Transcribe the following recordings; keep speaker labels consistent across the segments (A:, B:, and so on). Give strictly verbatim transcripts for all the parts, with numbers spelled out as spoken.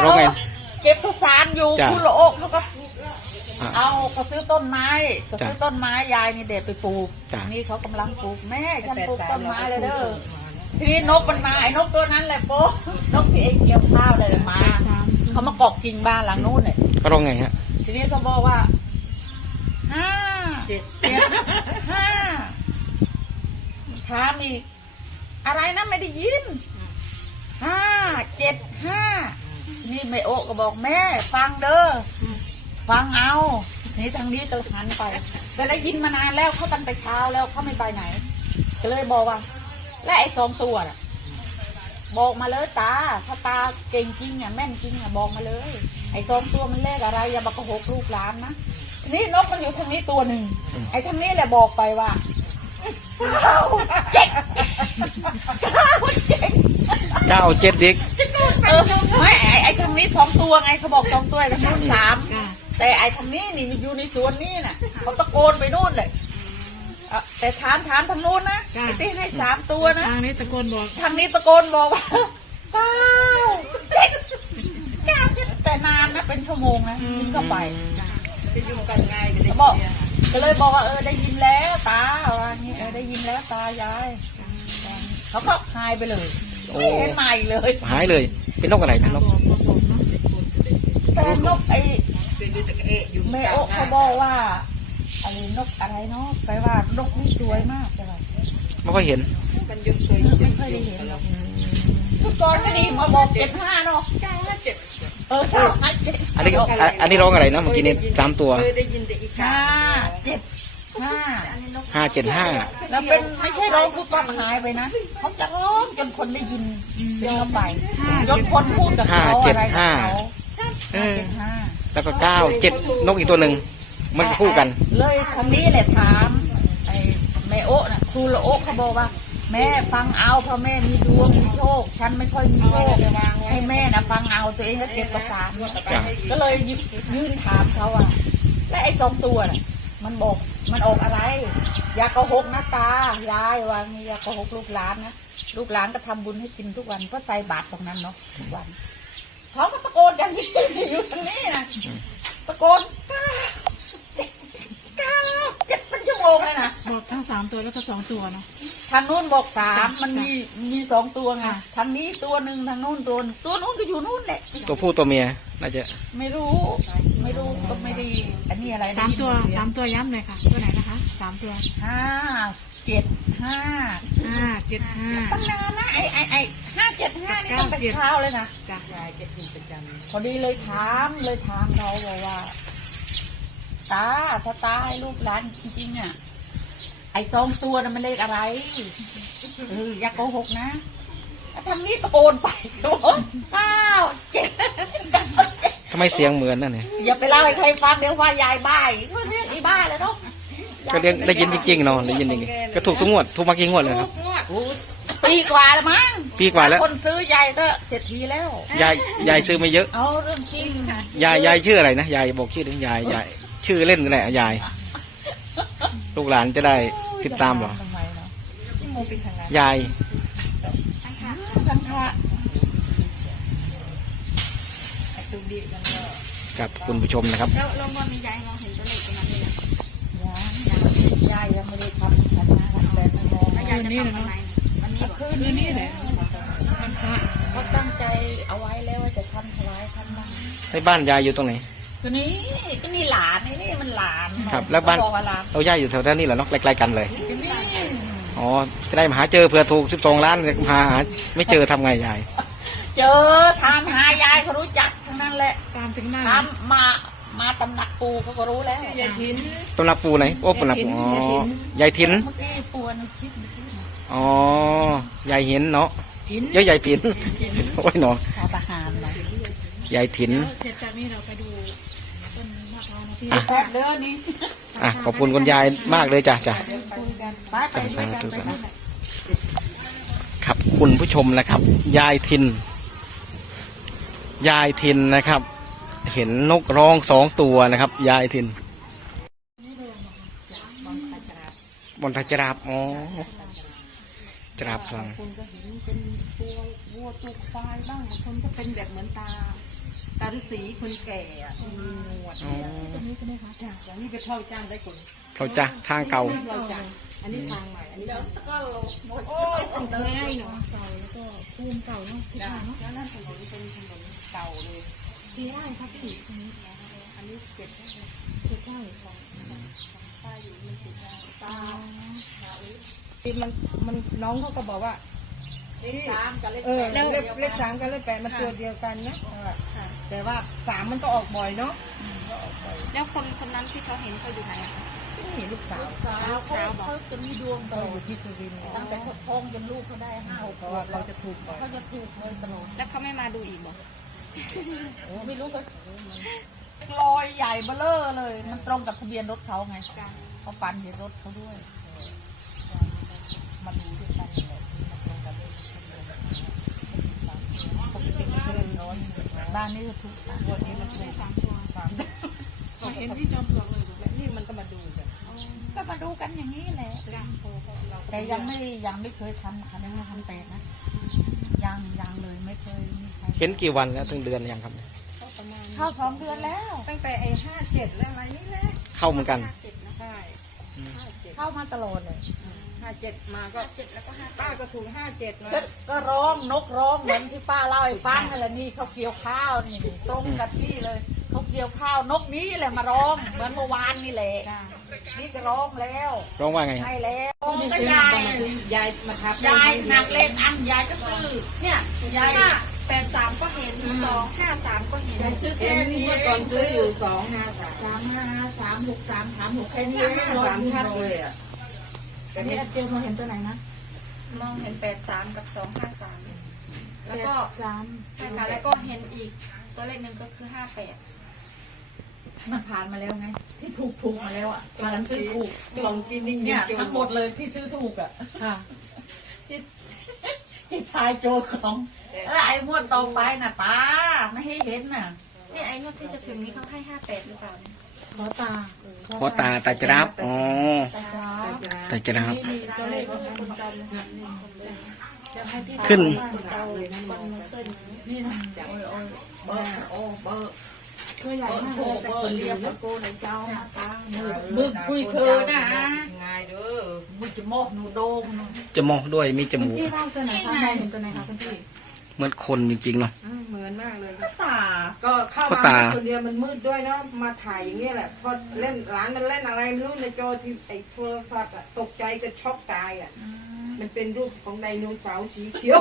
A: ร้องไง
B: เก็บข้าวสารอยู่คุณโลกเขาก็เอาก็ซื้อต้นไม้ก็ซื้อต้นไม้ยายนี่เด็ดไปปลูกนี่เขากำลังปลูกแม่ฉันปลูกต้นไม้เลยเด้อทีนี้นกมันมาไอ้นกตัวนั้นแหละโป๊นกที่เองเกี่ยวข้าวเลยมาเขามาเกาะกิ่งบ้านหลังนู้นเนี่ย
A: ก็ร้องไงฮะ
B: ทีนี้เขาบอกว่าห้าเจ็ดเจ็ดห้าถามอีกอะไรนะไม่ได้ยินห้าเจ็ดห้านี่แม่โอก็บอกแม่ฟังเด้อฟังเอานี่ทางนี้ก็หันไปแต่ได้ยินมานานแล้วเขาตั้งแต่เช้าแล้วเขาไม่ไปไหนก็เลยบอกว่าและไอ้สองตัวน่ะบอกมาเลยตาถ้าตาเก่งจริงอ่ะแม่นจริงอ่ะบอกมาเลยไอ้สองตัวมันเลขอะไรอย่ามาโกหกลูกหลานนะนี่นกมันอยู่ทางนี้ตัวหนึ่งไอ้ทางนี้แหละบอกไปว่าเก้าเจ็ดเก้าเจ็ด
A: เก้าเจ็ดดิก
B: เออไม่ไอ้ไอ้ทางนี้สองตัวไงเขาบอกสองตัวไอ้ทางนู้นสามแต่ไอ้ทางนี้นี่อยู่ในสวนนี่น่ะเขาตะโกนไปนู่นเลยแต่ถามถามทางนู้นนะไอ้ที่ให้สามตัวนะ
C: ทางนี้ตะโกนบอก
B: ทางนี้ตะโกนบอกว่าเก้าเจ็ดเก้าเจ็ดแต่นานนะเป็นชั่วโมงนะยิงเข้าไปจะยุ่งกันไงเขาบอกก็เลยบอกว่าเออได้ยินแล้วตาว่างี้เออได้ยินแล้วตายายเขาก็หายไปเลยไม่เห็นใหม่เลย
A: หายเลยเป็นนกอะไรนะนก
B: เป็นนกไอ้แม่โอ๊คเขาบอกว่าไอ้นกอะไรเนาะแปลว่านกนี่สวยมากใช่ไหม
A: ไม่ค่อยเห็น
B: ไม่ค่อยได้เห็นหรอกทุกคนก็ดีมาบอกเจ็ดห้าเนาะเก้าห้าเจ็ดเออเก้าห้าเจ็ด
A: อันนี้อันนี้ร้องอะไรนะเมื่อกี้นี้สามตัว
B: ได้ยินแต่อีกห้าเจ็ดห้า
A: ห้าเจ็ดห้า
B: แล้วเป็นไม่ใช่ร้องปุ๊บปั๊บหายไปนะเขาจะร้องจนคนได้ยินเดินไปจนคนพูดกับเขาอะไรกับเขา
A: เออแล้วก็เก้าเจ็ดนกอีกตัวหนึ่งมันคู่กัน
B: เลยคำนี้แหละถามไอ้แม่โอ๊น่ะครูละโอ๊เขาบอกว่าแม่ฟังเอาเพราะแม่มีดวงมีโชคฉันไม่ค่อยมีโชคให้แม่นะฟังเอาตัวเองก็เก็บประสานก็เลยยื่นถามเขาอ่ะและไอ้สองตัวน่ะมันบอกมันออกอะไรอย่าโกหกนะตายายวางนี่อย่าโกหกลูกหลานนะลูกหลานก็ทำบุญให้กินทุกวันเพราะใส่บาตรตรงนั้นเนาะทุกวันเขาก็ตะโกนกันอยู่ตรงนี้นะตะโกนก้าเก้าเจ็ดเป็นชั่วโมงเลยนะ
C: บอกทั้งสามตัวแล้วก็สองตัวเนาะ
B: ทางนู้นบอกสามมันมีมีสองตัวไงทางนี้ตัวหนึ่งทางนู้นตัวตัวนู้นก็อยู่นู้นแหละ
A: ตัวผู้ตัวเมียน่าจะ
B: ไม่รู้ไม่รู้ก็ไม่ดีอันนี้อะไร
C: สามตัวสามตัวย้ำเลยค่ะตัวไหนนะคะสามตัว
B: ห้าเจ็ดห้า
C: ห้าเจ็ดห้า
B: ตั้งนานนะไอไอไอห้าเจ็ดห้านี่ต้องเป็นเช้าเลยนะ
C: จ้ะยายจะกินประจำ
B: พอดีเลยถามเลยถามเขาบอกว่าตาถ้าตาให้ลูกหลานจริงๆอ่ะไอ้สองตัวนั้นมันเลขอะไรเอออย่าโกหกนะทำนี้ตะโกนไปโอ้เก้าเจ็ด
A: ทำไมเสียงเหมือนนั่นเนี่ย
B: อย่าไปเล่าให้ใครฟังเดี๋ยวว่ายายบ้าก็เรียกไอ้บ้าเลยเนาะ
A: ก็เรียกได้ยินจริงๆเนาะได้ยินจริงๆก็ถูกทุกงวดถูกมากี่งวดเลยครับ
B: ปีกว่าแล้วมั้ง
A: ปีกว่าแล้ว
B: คนซื้อยายก็เสร็จทีแล้ว
A: ยายยายซื้อไม่เยอะ
B: เอาเรื่องจริง
A: ยายยายชื่ออะไรนะยายบอกชื่อถึงยายยายชื่อเล่นกันแหละยายลูกหลานจะได้ติดตามหรอยาย
B: สังฆะ
A: กับคุณผู้ชมนะครับ
C: แล้วลงวันนี้ยายมองเห็นตัวเลขตรงนั้นเลย
B: ยายยังไม่ได้ทำขันนะแต่มันมอง
C: คืนนี้เลยเนาะ
B: วันนี้คืน
C: นี้แหละ
B: เขาตั้งใจเอาไว้แล้วว่าจะทำถวายทำบ้าง
A: ในบ้านยายอยู่ตรงไหน
B: คือนี้ก็นี่หลานนี่มันหลาน
A: ครับแล้วบ้านเราย่าอยู่แถวๆนี้แหละเนาะใกล้ๆกันเลยอ๋อจะได้มาหาเจอเผื่อถูกสิบสองล้านหาไม่เจอทำไงยาย
B: เจอทำหายายเขารู้จักทั้งนั้นแหละ
C: ตามถึงหน้า
B: ทำมามาตำหนักปูเขาก็รู้แล้วยายถิน
A: ตำหนักปูไหนโอ้ตำหนักปูอ๋อยายถิน
B: เมื่อกี้ปูนชิด
A: อ๋อยายหินเนาะเยอะยายถินโอ้ยเนาะ
B: ทหารเลย
A: ยายถิน
C: เสร็จจากนี้เราไปดูต้นมะพร้าวนะพี่
B: แป๊บเดียวนี้
A: อ่ะขอบคุณคุณยายมากเลยจ้ะจ้ะ
B: ไปไปไป
A: ครับคุณผู้ชมนะครับยายทินยายทินนะครับเห็นนกร้องสองตัวนะครับยายทินบนทัจราบอ๋อจราบพลัง
B: คนก็เห็นเป็นตัววัวตัวควายบ้างบางคนก็เป็นแบบเหมือนตาตาฤาษีคนแก่อ่ะมีหนวด
A: อ๋อ
C: ตรงนี้ใช่ไหมคะ
B: จ้ะอย่างนี้ไปเท่าจ้างได้คน
A: เราจะทางเก่า
B: เราจ้างอันนี้ทางใหม่อันนี้แล้วก็โอ้ยทำง่ายเนาะ
C: เก่าแล้วก็ภูมิเก่าเนาะที่
B: จ้ะ
C: ผ่านเนาะ
B: แล้วนั่นถนนเป็นถนนเก่าเลย
C: ดีได้ครับพี่ตรงนี้
B: อันนี้เก็บได้เลย
C: เก็บได้ของ
B: ป้าอยู่มันติดได้ป้าที่มันมันน้องเขาก็บอกว่าเลขสามกับเลข
D: เออ
B: แปด
D: เลขเลขสามกับเลขแปดมันตัวเดียวกันนะแต่ว่าสามมันก็ออกบ่อยเนาะ
C: แล้วคนคนนั้นที่เขาเห็นเขาอยู่ไหนอะคะ
D: นี่ลูกสาว
B: สาวเขาเขาจะมีดวงต
D: เขา
B: ล
D: อ
B: อยู่ ด
D: ที่สุรินทร์เนี่ย
B: ตั้งแต่เขาท้องจนลูกเขาได้ห้าหก
D: เพราะว่าเขาจะถูกบ่อย
B: เขาจะถูกเลยตลอด
C: แล้วเขาไม่มาดูอีกบ่
B: โอ้ไม่รู้เลยลอยใหญ่เบ้อเร่อเลย มันตรงกับทะเบียนรถเขาไงเขาฟันเห็นรถเขาด้วยมาดูด้วยกันเลยมันตรงกับเลขทะเบียนรถเขาปกติมันจะเล่นน้อยบ้านนี้ก็ถูกสามวันนี้มันถูก
C: สามตัว
B: สาม
C: เขาเห็นที่จอมปลวกเลยบ่
B: และนี่มันก็มาดูกันก็มาดูกันอย่างนี้แหละแต่ยังไม่ยังไม่เคยทำค่ะยังไม่ทำแปลกนะยังยังเลยไม่เคยมีใคร
A: เห็นกี่วันแล้วถึงเดือนยังครับ
B: เข้าสองเดือนแล้ว
D: ตั้งแต่ไอ้ห้าเจ็ดแล้วอะไรนี่แหละ
A: เข้าเหมือนกัน
D: ใช่
B: เข้ามาตลอดเลย
D: ห้าเจ็ดมาก็ป้าก็ถูกห้าเจ็ดมา
B: ก็ก็ร้องนกร้องเหมือนที่ป้าเล่าให้ฟังนั่นแหละนี่เขาเกี่ยวข้าวนี่ตรงกับที่เลยเขาเกี่ยวข้าวนกนี้แหละมาร้องเหมือนเมื่อวานนี่แหละนี่ก็ร้องแล้ว
A: ร้องว่าไงครับ
B: ให้แล้ว
D: ก็ยายยายมาทับ
C: ยายหนักเลขอันยายก็ซื้อเนี่ยยายแปดสามก็เห็นสองห้าสามก็เห็น
D: ซื้อแค่นี้ก่อนซื้ออยู่สองห้าสาม
C: สามห้าสามหกสามสามหกแค่นี้
D: ห้าสามชัดเลยอ่ะ
C: อันนี้อาเจียวมองเห็นตัวไหนนะมองเห็นแปดสามกับสองห้าสามแล้วก็สามใช่ค่ะแล้วก็เห็นอีกตัวเลขหนึ่งก็คือห้าแปด
B: มันผ่านมาแล้วไง ที่ถูกถูกมาแล้วอ่ะผ่านซื้อถูก
D: ลองกินนิ่ง
B: เนี่ย
D: ๆ
B: ทั้งหมดเลยที่ซื้อถูกอ่ะ
C: ค่ะ
B: ที่ที่ทายโจทย์ของแล้วไอ้มวดต่อไปน่ะตาไม่ให้เห็นน่ะ
C: นี่ไอ้งวดที่จะถึงนี้เขาให้ห้าแปดหรือเปล่าขอตา
A: ขอตาตาจะรับอ๋อ
C: ตาจ้า
A: ตาจะรับ
C: มีตัวเลขของคุณจันทร์จะให้พี่
A: ขึ้น
C: เจ้าคนมาขึ้นนี่นะ
B: โอ้ยโอ้ยเบอร์โอ้เบอร์
C: ตัวใหญ่มากเลยแต่คนเรียกตะโกนในเจ้ามาตา
B: มึกคุยเธอนะ
D: ง่ายเด้อ
B: มึงจะมอกหนูโดงนะ
A: จมูกด้วยมีจ
C: คุณ
A: มูก
C: พี่เล่าตัวไหนคะมองเห็นตัวไหนคะคุณพี่
A: เหมือนคนจริงๆเนาะ
D: เหมือนมากเลย
B: ตา
D: ก็เข้า
A: พ่อ
D: มา
A: ตา
D: คนเดียวมันมืดด้วยเนาะมาถ่ายอย่างเงี้ยแหละพอเล่นร้านมันเล่นอะไรไม่รู้ในจอที่ไอ้โทรศัพท์อะตกใจก็ช็อกตายอ่ะมันเป็นรูปของไดโนเสาร์สีเขียว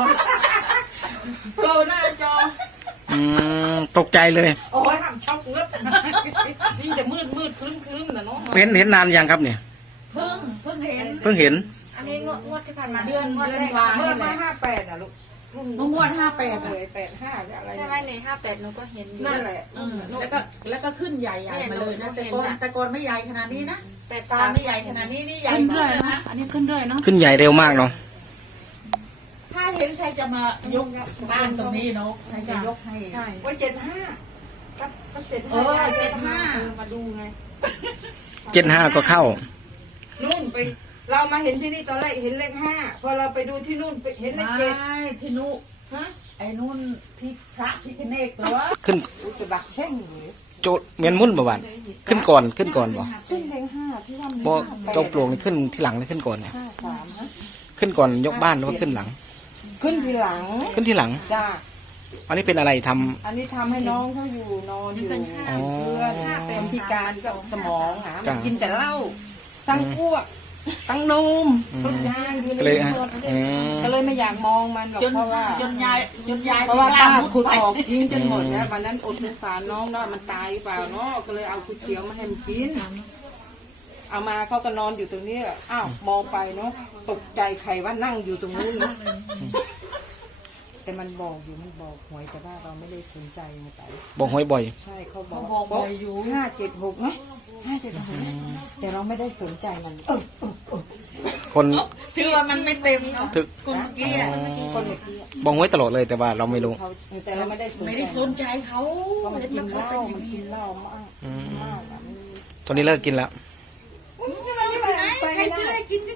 D: โผล่หน้าจอ
A: อืมตกใจเลย
D: โอ้ยห้ามช็อกเงึบนี่แต่มืดมืดคลึ้มคลึ้มนะเนาะ
A: เห็นเห็นนานยังครับเนี่ย
B: เพิ่งเพิ่งเห็น
A: เพิ่งเห็น
C: อันนี้งวดงวดที่ผ่านมา
B: เดือน
C: งวด
B: เดื
C: แร
B: อน
C: ก
B: วา
D: เมื่อ
B: นี่แห
D: มา
B: ละ
D: ห้าแปดอ่ะลูกรุ่น
B: เมื่องวดห้าแปด
D: เลยแปดห้าอะไร
C: ใช่ไหมในห้าแปดหนูก็เห็นอยู่
D: นั่นแหละ
B: อืมแล้วก็แล้วก็ขึ้นใหญ่ๆมาเลยนะแต่ก่อนแต่ก่อนไม่ใหญ่ขนาดนี้นะ
C: แปด
B: ตา
C: สาม
B: ไม่ใหญ่ขนาดนี้นี่ใหญ่
C: ขึ้น
B: มา
C: เรื่อย
B: ก
C: นะอันนี้ขึ้นเรื่อยเนาะ
A: ขึ้นใหญ่เร็วมากเนาะ
B: ถ้าเห็นใครจะมายกบ้านตรงนี้เนาะใครจะยกให้
C: ใช่
D: ว่าเจ็ดห้ากับกับเจ็ด
B: เอ
D: ห้า
B: อเจ็ดห้า
D: มาดูไง
A: เจ็ดห้าก็เข้า
D: นู่นไป เรามาเห็นที่นี่ตอนแรกเห็นเลขห้าพอเราไปดูที่นู่นไปเห็นเลขเจ็ด
B: ไม่ที่นุ
D: ฮะ
B: ไอ้นู่นที่พระที่เนกตัว
A: ขึ้น
D: อุจจาระแช่งหรือ
A: โจเมียนมุ่นบ่วันขึ้นก่อนขึ้นก่อนบ่
D: ขึ้นเลขห้าที่ว่ามัน
A: บ่เจ้าปลวงนี่ขึ้นที่หลังหรือขึ้นก่อนเนี่ย
D: ห้าสามฮะ
A: ขึ้นก่อนยกบ้านหรือว่าขึ้นหลัง
D: ขึ้นทีหลัง
A: ขึ้นที่หลัง
D: จ้า
A: อันนี้เป็นอะไรทำ
D: อันนี้ทำให้น้องเขาอยู่นอนอยู่
A: อ๋อ
D: เพื่อนเป็นพิการกับสมองหา
A: จ้ะ
D: มันกินแต่เหล้าตั้งอ้วกตั้งนมทุกอย่างอยู่ใน
A: ก็เลย
D: นี้
A: ฮะ
D: หมด
A: อืม
D: ก็เลยไม่อยากมองมันหรอก
B: จน
D: เพราะว่า
B: จนยายจนยาย
D: เพราะว่าป้า
B: มุด
D: ขุด
B: ไป
D: ออกทิ้งจนหมดแล้ววันนั้นอดสงสารน้องเนาะมันตายหรือเปล่าเนาะก็เลยเอาคุเขียวมาให้มันกิน เอามาเขาก็นอนอยู่ตรงนี้อะอ้าวมองไปเนาะตกใจใครว่านั่งอยู่ตรงนู้นเนาะแต่มันบอกอยู่มันบอกหวยแต่ว่าเราไม่ได้สนใจไงไป
A: บอกหวยบ่อย
D: ใช่เขาบอ
B: เขา
D: ก
B: บอกบ่อยอยู่
D: ห้าเจ็ดหกไหมห้าเจ็ดหกแต่เราไม่ได้สนใจมันเออเออเออ
A: คน
B: ถือว่ามันไม่เต็มเนาะ
A: ถึก
B: คุณเกี้ย
D: คนเมื่อกี้
A: บอกหวยตลอดเลยแต่ว่าเราไม่รู้
D: เขาแต่เราไม่ได้สนใจ
B: ไม่ได้สนใจเขา
D: เพราะมัน
B: เห็น
D: กิ
B: มัน
D: นเห
B: เขา
D: ล้า
B: เป็นอ
D: มั
B: ย่าน ง
D: กิ
B: นี้
D: นเหล้ามาก
A: อืม
D: มากอะมัน
A: ตอนนี้เลิกกินแล้ว
B: ใครซื้อให้กินก็กิน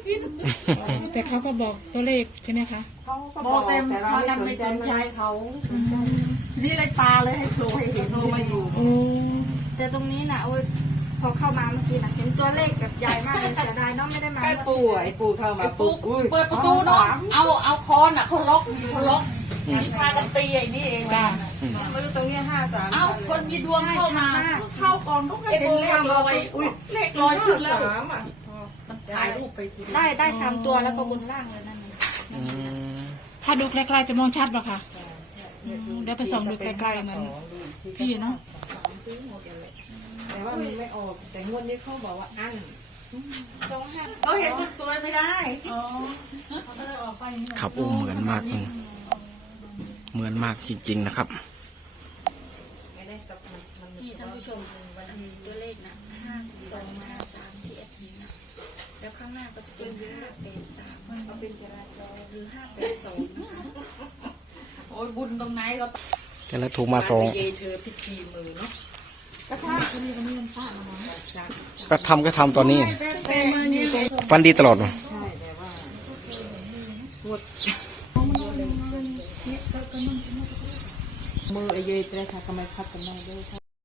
E: แต่เขาก็บอกตัวเลขใช่ไหมคะ
D: เขาก็
B: โม
D: บอก
B: เต็ม
D: แต่เรา
B: เขาดัน
D: ไม่
B: ไม่
D: ส
B: ส
D: น
B: น
D: ใจ
B: ใจ
D: เขา
B: นี่เลยตาเลยให้โผล่ให้เห็น
D: โทรมาอยู่
E: โอ้
C: แต่ตรงนี้นะโอ้ยพอเข้ามาเมื่อกี้นะเห็นตัวเลขแบบใหญ่มากเลยเสียดายเน้องไม่ได้มา
D: ไอ้ปูไอ้ปูเข้ามา
B: ปุ๊
D: ปุ๊
B: บบ เปิดประตูเนาะเอาเอาคอนอ่ะเขาล็อกเขาล็อกที่พากันตีไอ้นี่เอง
E: จ้า
D: ไม่รู้ตรงเนี้ยห้าสาม
B: เอาคนมีดวงเข้ามาเข้าก่อนก็เห็นเลขลอยอุ้ยเลขลอยขึ้นแล้วถ่ายรูปไปสิ
C: ได้ได้สามตัวแล้วก็บนล่างเลยนั่นเอง
A: อืม
E: ถ้าดูไกลๆจะมองชัดป่ะคะอืมเดี๋ยวไปส่องดูไกลๆเหมือนพี่เนาะ
D: แต่ว่ามันไม่ออกแต่งวดนี้เขาบอกว่าอั้น
C: สองห้า
B: เราเห็นคนสวยไม่ได้
A: ครับโอ้เหมือนมากเลยเหมือนมากจริงๆนะครับ
C: นี่ท่านผู้ชมวันนี้ตัวเลขนะห้าสิบสองมาสามที่แอดมินนะแล้วข้างหน้าก็จะเป็นห้าแปดสามเอาเป็นจราจรหรือห้าแปดสองนะคะ
B: โอ้ยบุญตรงไหนเรา
A: แต่ละถูกมาสอง
B: เยเธอพิธีมือเนาะ
A: ก็ทำก็ทำตอนนี้
B: แต่มาเนี่ย
A: ฟันดีตลอดเลย
D: มือไอ้เยยแต่ค่ะทำไมพัดกันได้ด้วย